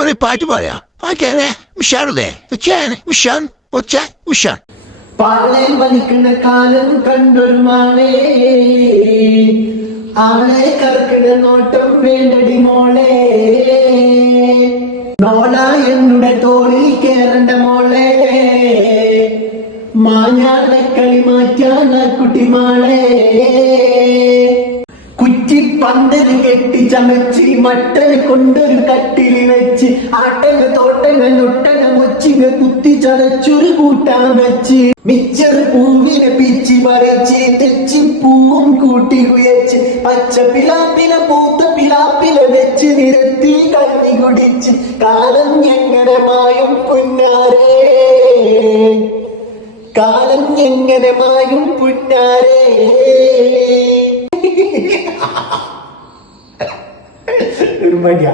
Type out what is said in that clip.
പാട്ട് പറയാം ആക്കാനെ മിഷാറുദേ വെച്ചാനെ മിഷാൻ ഒച്ച മിഷാൻ പാളയിൽ വലിക്കുന്ന കാലം കണ്ടൊരു മാളേ. ആളെ കറക്കണ നോട്ടം വേണ്ടടി മോളെ. നോള എന്നുടെ തോളിൽ കേറണ്ട മോളെ. മാഞ്ഞാളെ കളി മാറ്റാന കുട്ടിമാളെ കുറ്റി പന്തൽ കെട്ടി ചമച്ച് മട്ടന് കൊണ്ടൊരു കട്ടിൽ വെച്ച് ആട്ടന് തോട്ടങ്ങൾ നൊട്ടന് മുച്ചിന് കുത്തി ചതച്ചൊരു കൂട്ടാൻ വെച്ച്. മിച്ചർ പൂവിനെ പിച്ചി പറിച്ച് തെച്ചി പൂവും കൂട്ടി കുയച്ച്. പച്ച പിലാപ്പിലെ പൂത്ത പിലാപ്പിലെ വെച്ച് നിരത്തി കഞ്ഞി കുടിച്ച്. കാലം എങ്ങനെ മായും പുന്നാരേ? കാലം എങ്ങനെ മായും പുന്നാരേ? ഒരു മടിയാ